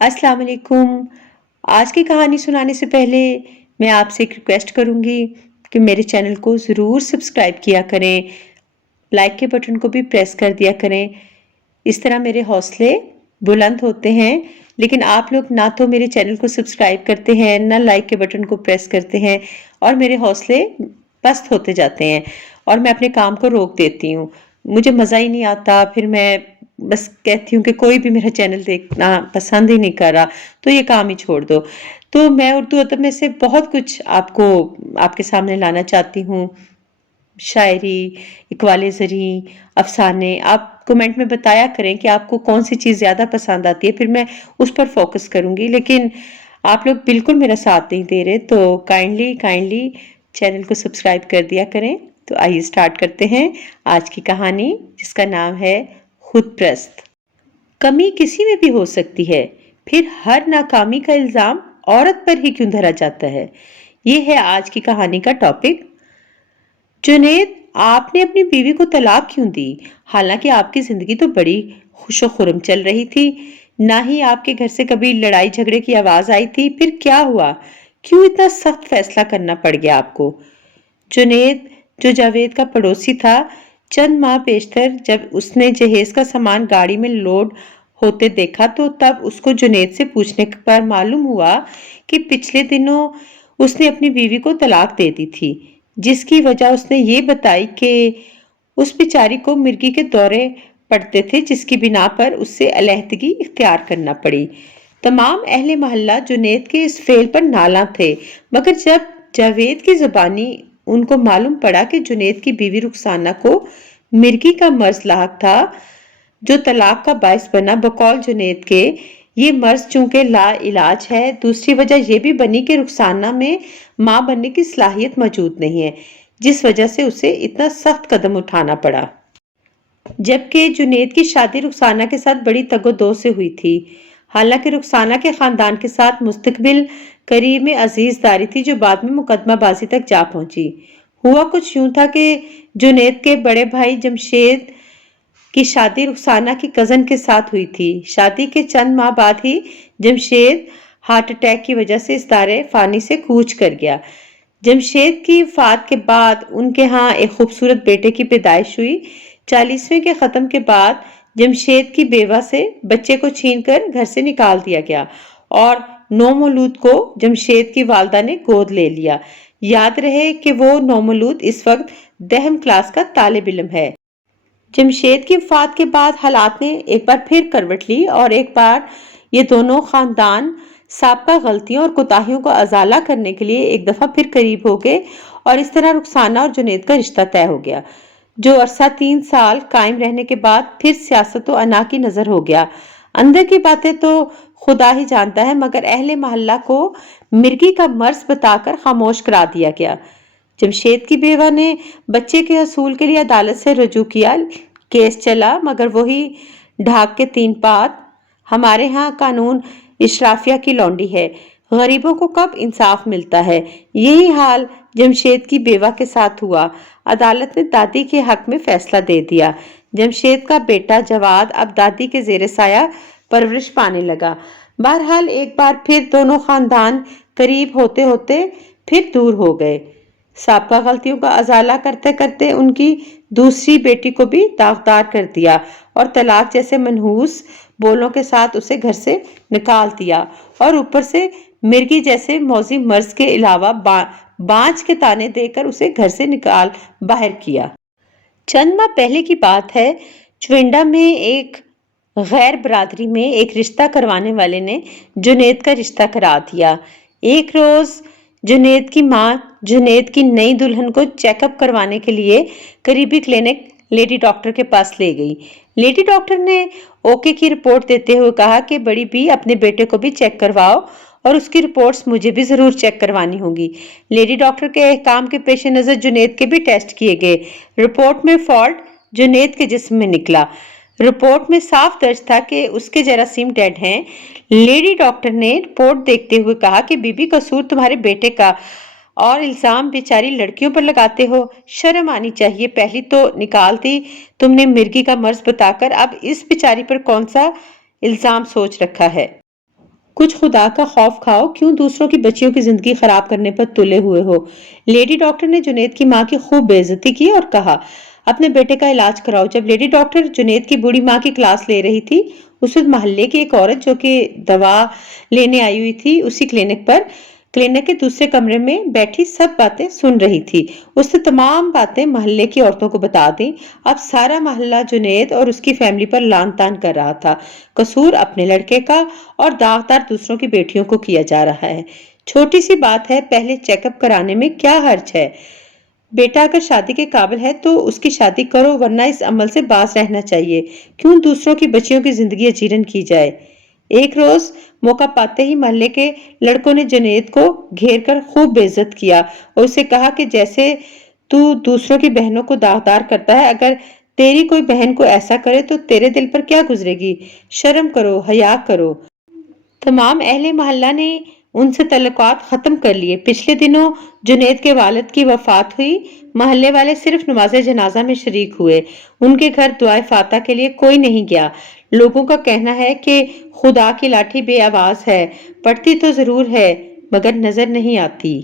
अस्सलाम वालेकुम। आज की कहानी सुनाने से पहले मैं आपसे एक रिक्वेस्ट करूँगी कि मेरे चैनल को ज़रूर सब्सक्राइब किया करें, लाइक के बटन को भी प्रेस कर दिया करें। इस तरह मेरे हौसले बुलंद होते हैं, लेकिन आप लोग ना तो मेरे चैनल को सब्सक्राइब करते हैं, ना लाइक के बटन को प्रेस करते हैं और मेरे हौसले पस्त होते जाते हैं और मैं अपने काम को रोक देती हूँ। मुझे मज़ा ही नहीं आता, फिर मैं बस कहती हूँ कि कोई भी मेरा चैनल देखना पसंद ही नहीं कर रहा, तो ये काम ही छोड़ दो। तो मैं उर्दू अदब में से बहुत कुछ आपके सामने लाना चाहती हूँ। शायरी, इक़बाल ज़री, अफ़साने, आप कमेंट में बताया करें कि आपको कौन-सी चीज़ ज़्यादा पसंद आती है, फिर मैं उस पर फ़ोकस करूँगी। लेकिन आप लोग बिल्कुल मेरा साथ नहीं दे रहे, तो काइंडली काइंडली चैनल को सब्सक्राइब कर दिया करें। तो आइए स्टार्ट करते हैं आज की कहानी, जिसका नाम है खुदप्रस्त। कमी किसी में भी हो सकती है, फिर हर नाकामी का इल्ज़ाम औरत पर ही क्यों धरा जाता है? ये है आज की कहानी का टॉपिक। जुनैद, आपने अपनी बीवी को तलाक क्यों दी? हालांकि आपकी जिंदगी तो बड़ी खुशो खुरम चल रही थी, ना ही आपके घर से कभी लड़ाई झगड़े की आवाज आई थी। फिर क्या हुआ? क्यों इतना सख्त फैसला करना पड़ गया आपको? जुनैद, जो जावेद का पड़ोसी था, चंद माह पेशतर जब उसने जहेज का सामान गाड़ी में लोड होते देखा, तो तब उसको जुनैद से पूछने पर मालूम हुआ कि पिछले दिनों उसने अपनी बीवी को तलाक दे दी थी, जिसकी वजह उसने ये बताई कि उस बेचारी को मिर्गी के दौरे पड़ते थे, जिसकी बिना पर उससे अलहदगी इख्तियार करना पड़ी। तमाम अहले मोहल्ला जुनैद के इस फेल पर नाला थे, मगर जब जावेद की जुबानी उनको मालूम पड़ा कि जुनैद की बीवी रुखसाना को मिर्गी का मर्ज लाक था, जो तलाक का बायस बना। बकौल जुनैद के, ये मर्ज चूंकि ला इलाज है, दूसरी वजह यह भी बनी कि रुखसाना में मां बनने की सलाहियत मौजूद नहीं है, जिस वजह से उसे इतना सख्त कदम उठाना पड़ा। जबकि जुनैद की शादी रुखसाना के साथ बड़ी तगोदो से हुई थी। हालांकि रुखसाना के खानदान के साथ मुस्तकबिल करीब में अजीजदारी थी, जो बाद में मुकदमाबाजी तक जा पहुंची। हुआ कुछ यूं था कि जुनैद के बड़े भाई जमशेद की शादी रुखसाना की कजन के साथ हुई थी। शादी के चंद माह बाद ही जमशेद हार्ट अटैक की वजह से इस दारे फानी से कूच कर गया। जमशेद की वफात के बाद उनके यहाँ एक खूबसूरत बेटे की पैदाइश हुई। 40वें के ख़त्म के बाद जमशेद की बेवा से बच्चे को छीनकर घर से निकाल दिया गया और नौमौलूद को जमशेद की वालदा ने गोद ले लिया। याद रहे कि वो नौमौलूद इस वक्त 10वीं क्लास का तालिब इल्म है। जमशेद की वफात के बाद हालात ने एक बार फिर करवट ली और एक बार ये दोनों खानदान साबका गलतियों और कोताहियों को अजाला करने के लिए एक दफा फिर करीब हो गए और इस तरह रुखसाना और जुनैद का रिश्ता तय हो गया, जो अरसा 3 साल कायम रहने के बाद फिर सियासत व अना की नजर हो गया। अंदर की बातें तो खुदा ही जानता है, मगर अहले मोहल्ला को मिर्गी का मर्ज बताकर खामोश करा दिया गया। जमशेद की बेवा ने बच्चे के हसूल के लिए अदालत से रुजू किया। केस चला, मगर वही ढाक के 3 पात। हमारे यहाँ कानून इशराफिया की लौंडी है, गरीबों को कब इंसाफ मिलता है। यही हाल जमशेद की बेवा के साथ हुआ। अदालत ने दादी के हक में फैसला दे दिया। जमशेद का बेटा जवाद अब दादी के जेर साया परवरिश पाने लगा। बहरहाल एक बार फिर दोनों खानदान करीब होते होते फिर दूर हो गए। साबका गलतियों का अजाला करते करते उनकी दूसरी बेटी को भी दागदार कर दिया और तलाक जैसे मनहूस बोलों के साथ उसे घर से निकाल दिया और ऊपर से मिर्गी जैसे मौजी मर्ज के अलावा बांझ के ताने देकर उसे घर से निकाल बाहर किया। चंद माह पहले की बात है। चुविंडा में एक गैर बरादरी में एक रिश्ता करवाने वाले ने जुनैद का रिश्ता करा दिया। एक रोज जुनैद की माँ जुनैद की नई दुल्हन को चेकअप करवाने के लिए करीबी क्लिनिक लेडी डॉक्टर के पास ले गई। लेडी डॉक्टर ने ओके की रिपोर्ट देते हुए कहा कि बड़ी बी, अपने बेटे को भी चेक करवाओ और उसकी रिपोर्ट्स मुझे भी जरूर चेक करवानी होगी। लेडी डॉक्टर के अहकाम के पेश नजर जुनैद के भी टेस्ट किए गए। रिपोर्ट में फॉल्ट जुनैद के जिस्म में निकला। रिपोर्ट में साफ दर्ज था कि उसके जरासीम डेड हैं। लेडी डॉक्टर ने रिपोर्ट देखते हुए कहा कि बीबी, कसूर तुम्हारे बेटे का और इल्जाम बेचारी लड़कियों पर लगाते हो। शर्म आनी चाहिए। पहली तो निकालती तुमने मिर्गी का मर्ज बताकर, अब इस बेचारी पर कौन सा इल्जाम सोच रखा है। کچھ خدا کا خوف کھاؤ، کیوں دوسروں کی بچیوں کی زندگی خراب کرنے پر تلے ہوئے ہو۔ لیڈی ڈاکٹر نے جنید کی ماں کی خوب بے عزتی کی اور کہا اپنے بیٹے کا علاج کراؤ۔ جب لیڈی ڈاکٹر جنید کی بوڑھی ماں کی کلاس لے رہی تھی، اس وقت محلے کی ایک عورت جو کہ دوا لینے آئی ہوئی تھی اسی کلینک کے دوسرے کمرے میں بیٹھی سب باتیں سن رہی تھی۔ اس نے تمام باتیں محلے کی عورتوں کو بتا دی۔ اب سارا محلہ جنید اور اس کی فیملی پر لان تان کر رہا تھا۔ قصور اپنے لڑکے کا اور داغدار دوسروں کی بیٹیوں کو کیا جا رہا ہے۔ چھوٹی سی بات ہے، پہلے چیک اپ کرانے میں کیا حرج ہے؟ بیٹا اگر شادی کے قابل ہے تو اس کی شادی کرو، ورنہ اس عمل سے باز رہنا چاہیے۔ کیوں دوسروں کی بچیوں کی زندگی اجیرن کی جائے؟ ایک روز موقع پاتے ہی محلے کے لڑکوں نے جنید کو گھیر کر خوب بے عزت کیا اور اسے کہا کہ جیسے تو دوسروں کی بہنوں کو داغدار کرتا ہے، اگر تیری کوئی بہن کو ایسا کرے تو تیرے دل پر کیا گزرے گی؟ شرم کرو، حیا کرو۔ تمام اہل محلہ نے ان سے تعلقات ختم کر لیے۔ پچھلے دنوں جنید کے والد کی وفات ہوئی، محلے والے صرف نماز جنازہ میں شریک ہوئے، ان کے گھر دعائے فاتح کے لیے کوئی نہیں گیا۔ لوگوں کا کہنا ہے کہ خدا کی لاٹھی بے آواز ہے، پڑتی تو ضرور ہے مگر نظر نہیں آتی۔